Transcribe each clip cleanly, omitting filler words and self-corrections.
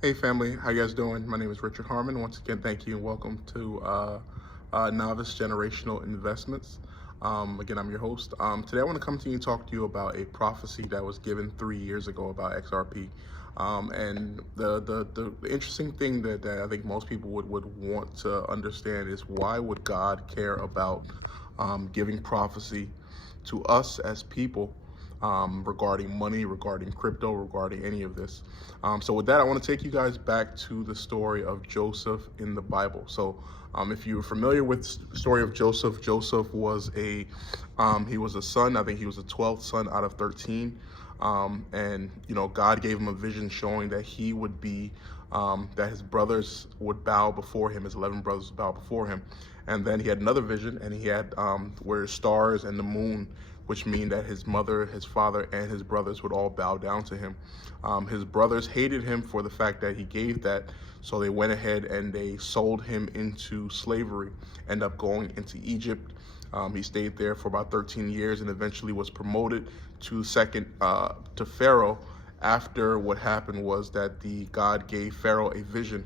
Hey family, how you guys doing? My name is Richard Harmon. Once again, thank you and welcome to Novice Generational Investments. Again, I'm your host. Today I want to come to you and talk to you about a prophecy that was given 3 years ago about XRP. And the interesting thing that I think most people would want to understand is why would God care about giving prophecy to us as people regarding money, regarding crypto, regarding any of this. So with that, I want to take you guys back to the story of Joseph in the Bible. So if you're familiar with the story of Joseph, Joseph was he was a son. I think he was the 12th son out of 13. And God gave him a vision showing that he would be that his brothers would bow before him, his 11 brothers would bow before him. And then he had another vision, and he had where stars and the moon, which mean that his mother, his father, and his brothers would all bow down to him. His brothers hated him for the fact that he gave that, so they went ahead and they sold him into slavery, end up going into Egypt. He stayed there for about 13 years and eventually was promoted to second to Pharaoh. After what happened was that the God gave Pharaoh a vision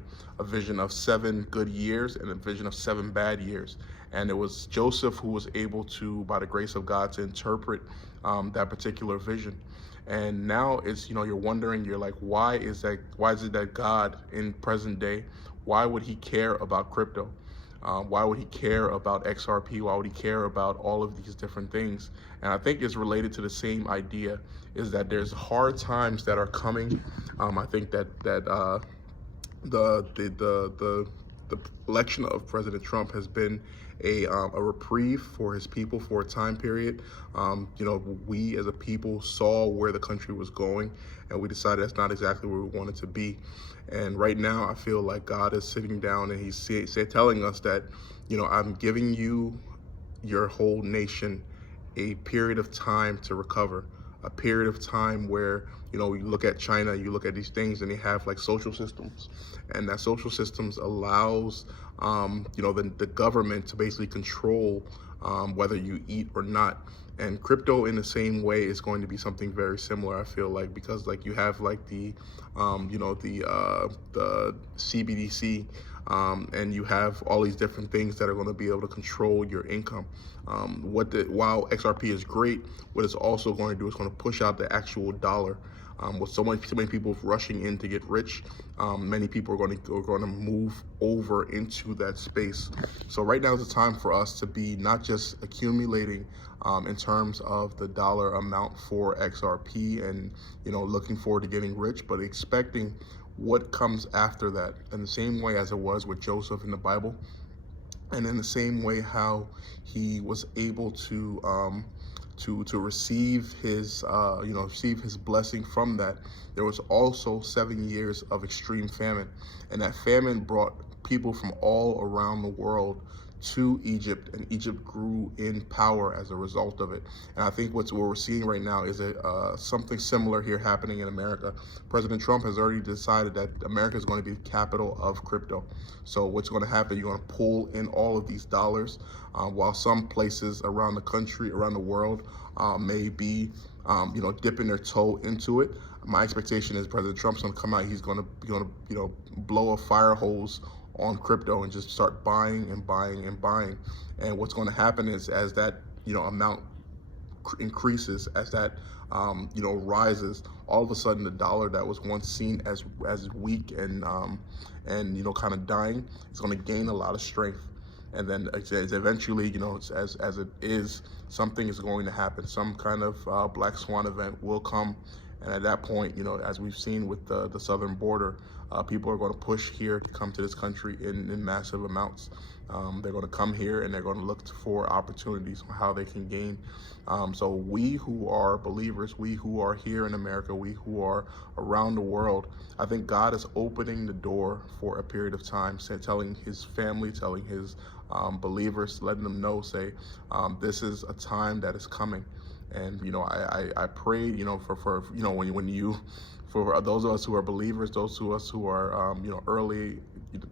of 7 good years and a vision of 7 bad years. And it was Joseph who was able to, by the grace of God, to interpret that particular vision. And now it's, you're wondering, you're like, why is it that God in present day, why would he care about crypto? Why would he care about XRP? Why would he care about all of these different things? And I think it's related to the same idea, is that there's hard times that are coming. I think that the the the the the election of President Trump has been a reprieve for his people for a time period. We as a people saw where the country was going, and we decided that's not exactly where we wanted to be. And right now, I feel like God is sitting down and telling us that, I'm giving you your whole nation a period of time to recover, a period of time where, you look at China, you look at these things, and they have like social systems, and that social systems allows, the government to basically control whether you eat or not. And crypto, in the same way, is going to be something very similar. I feel like, because like you have like the CBDC, and you have all these different things that are going to be able to control your income. While XRP is great, what it's also going to do is going to push out the actual dollar. With so many people rushing in to get rich, many people are going to move over into that space. So right now is the time for us to be not just accumulating in terms of the dollar amount for XRP and looking forward to getting rich, but expecting what comes after that. In the same way as it was with Joseph in the Bible, and in the same way how he was able to receive his receive his blessing from that. There was also 7 years of extreme famine, and that famine brought people from all around the world to Egypt, and Egypt grew in power as a result of it. And I think what we're seeing right now is something similar here happening in America. President Trump has already decided that America is going to be the capital of crypto. So what's going to happen? You're going to pull in all of these dollars, while some places around the country, around the world, may be, dipping their toe into it. My expectation is President Trump's going to come out. He's going to, blow a fire hose on crypto and just start buying and buying and buying. And what's going to happen is, as that amount increases, as that rises, all of a sudden the dollar that was once seen as weak and kind of dying, is going to gain a lot of strength. And then eventually, as it is, something is going to happen. Some kind of black swan event will come, and at that point, as we've seen with the southern border, people are going to push here to come to this country in massive amounts. They're going to come here and they're going to look for opportunities on how they can gain. So we who are believers, we who are here in America, we who are around the world, I think God is opening the door for a period of time, telling his family, telling his believers, letting them know, this is a time that is coming. And I prayed, for when you for those of us who are believers, those of us who are early.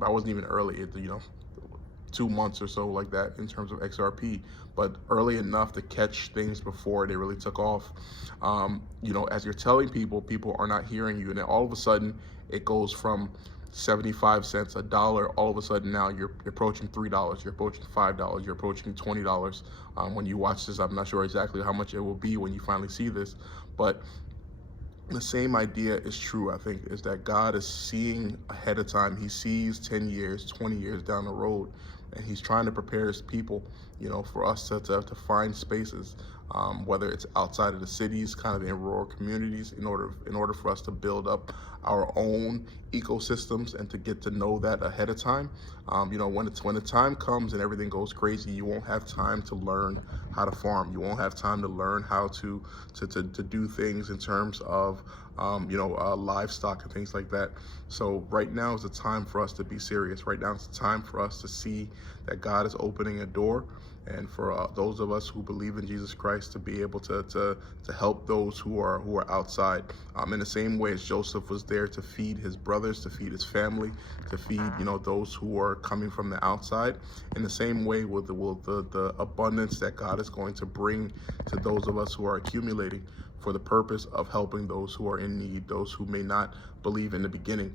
I wasn't even early, 2 months or so like that in terms of XRP, but early enough to catch things before they really took off. As you're telling people, people are not hearing you, and then all of a sudden it goes from 75 cents, a dollar, all of a sudden now you're approaching $3, you're approaching $5, you're approaching $20. When you watch this, I'm not sure exactly how much it will be when you finally see this, but the same idea is true, I think, is that God is seeing ahead of time. He sees 10 years, 20 years down the road, and he's trying to prepare his people, for us to find spaces, whether it's outside of the cities, kind of in rural communities, in order for us to build up our own ecosystems and to get to know that ahead of time. When the time comes and everything goes crazy, you won't have time to learn how to farm. You won't have time to learn how to do things in terms of livestock and things like that. So right now is the time for us to be serious. Right now is the time for us to see that God is opening a door, and for those of us who believe in Jesus Christ to be able to help those who are outside. In the same way as Joseph was there to feed his brothers, to feed his family, to feed those who are coming from the outside. In the same way with the abundance that God is going to bring to those of us who are accumulating, for the purpose of helping those who are in need, those who may not believe in the beginning.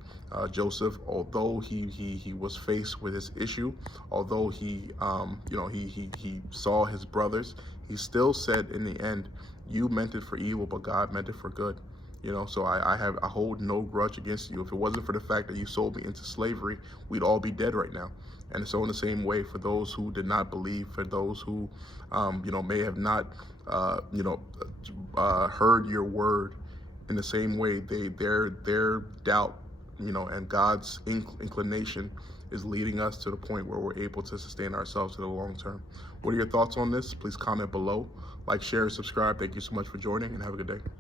Joseph, although he was faced with this issue, although he saw his brothers, he still said in the end, "You meant it for evil, but God meant it for good." So I hold no grudge against you. If it wasn't for the fact that you sold me into slavery, we'd all be dead right now. And so in the same way, for those who did not believe, for those who, may have not, heard your word, in the same way, their doubt, and God's inclination is leading us to the point where we're able to sustain ourselves in the long term. What are your thoughts on this? Please comment below, like, share, and subscribe. Thank you so much for joining, and have a good day.